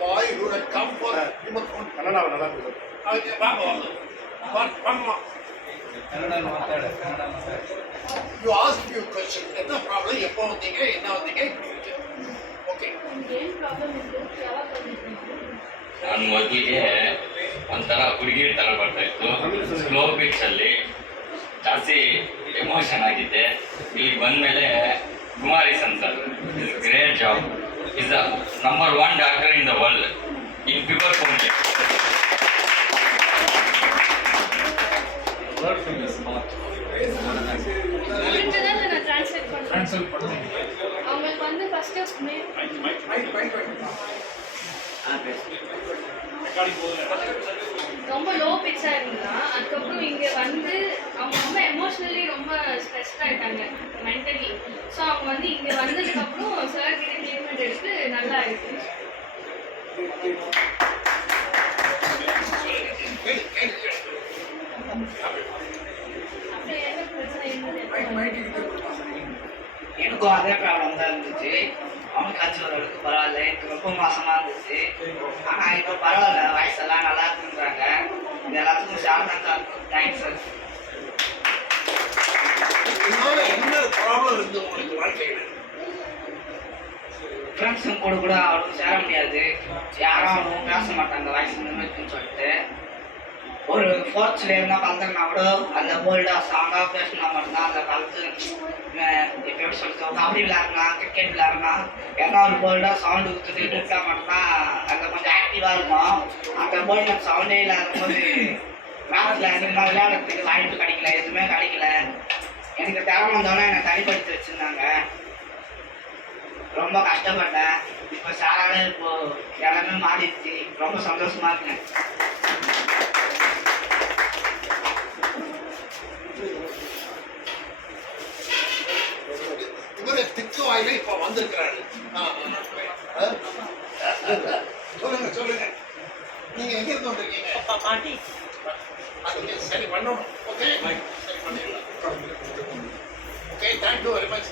boy who had come for Himachal. கன்னடாவை நல்லா பேசுறேன். You asked me a question. என்ன problem? எப்போ வந்தீங்க? என்ன வந்தீங்க? ஓகே. ಏನು ಪ್ರಾಬ್ಲಮ್ ಇದೆ? ಯಾವಾಗ ಬಂದಿದ್ದೀರಿ? ನಾನು ಮೊದಲಿಗೆ ಒಂಥರ ಹುಡುಗಿ ಥರ ಬರ್ತಾ ಇತ್ತು. ಸ್ಲೋ ಪಿಚ್ಚಲ್ಲಿ ಜಾಸ್ತಿ ಎಮೋಷನ್ ಆಗಿದ್ದೆ. ಇಲ್ಲಿಗೆ ಬಂದಮೇಲೆ Kumaresan sir is great job. Is the number 1 doctor in the world in people only. இதுதான் நான் ட்ரான்ஸ்லேட் பண்ணுறேன். அவங்களுக்கு வந்து ஃபஸ்ட்டு ரொம்ப லோ பிச்சாக இருந்தா அதுக்கப்புறம் இங்கே வந்து அவங்க ரொம்ப எமோஷ்னலி ரொம்ப ஸ்ட்ரெஸ்ட் ஆகிட்டாங்க மென்டலி. ஸோ அவங்க வந்து இங்கே வந்ததுக்கப்புறம் சார் கிட்ட ட்ரீட்மெண்ட் எடுத்து நல்லா இருக்கு. அப்புறம் என்ன பிரச்சனை இருந்தது? எனக்கும் அதே ப்ராப்ளம் தான் இருந்துச்சு. அவனுக்கு 5 வருடத்துக்கு பரவாயில்ல, எனக்கு ரொம்ப மோசமாக இருந்துச்சு. ஆனால் இப்போ பரவாயில்ல, வயசெல்லாம் நல்லா இருக்குன்றாங்க. இது எல்லாத்துக்கும் ஷார்ட் தேங்க்ஸ் சார். இதனால என்ன ப்ராப்ளம் இருந்து உங்களுக்கு வாழ்க்கையில்? ஃப்ரெண்ட்ஸும் கூட அவனுக்கு சேர முடியாது. யாரும் அவனும் பேச மாட்டாங்க வயசு நிமிஷம்னு சொல்லிட்டு. ஒரு ஸ்போர்ட்ஸில் இருந்தால் கலந்துனா கூட அந்த போல்டாக ஸ்ட்ராங்காக பேசினா மட்டும்தான் அந்த கலந்து இப்போ எப்படி சொல்லிட்டு கபடி விளையாடுனா கிரிக்கெட் விளையாடுனா ஏன்னா ஒரு போல்டாக சவுண்டு கொடுத்துட்டு கொடுத்தா மட்டும்தான் அந்த கொஞ்சம் ஆக்டிவாக இருக்கும். அந்த போல்டு சவுண்டே இல்லாத போது மேட்ச்சில் எதுவுமே விளையாடுறதுக்கு வாய்ப்பு கிடைக்கல, எதுவுமே கிடைக்கல. எனக்கு திறமை வந்தோடனே என்னை தனிப்படுத்தி வச்சுருந்தாங்க. ரொம்ப கஷ்டப்பட்டேன். இப்போ சாரால இப்போ எல்லாமே மாறிடுச்சு. ரொம்ப சந்தோஷமா இருக்கேன். இவரு திக்கு வாயில இப்ப வந்திருக்கிறாரு. சொல்லுங்க நீங்க எங்க இருந்து வந்திருக்கீங்க? பாட்டி சரி பண்ணணும். ஓகே சரி பண்ணிடலாம். Okay thank you very much.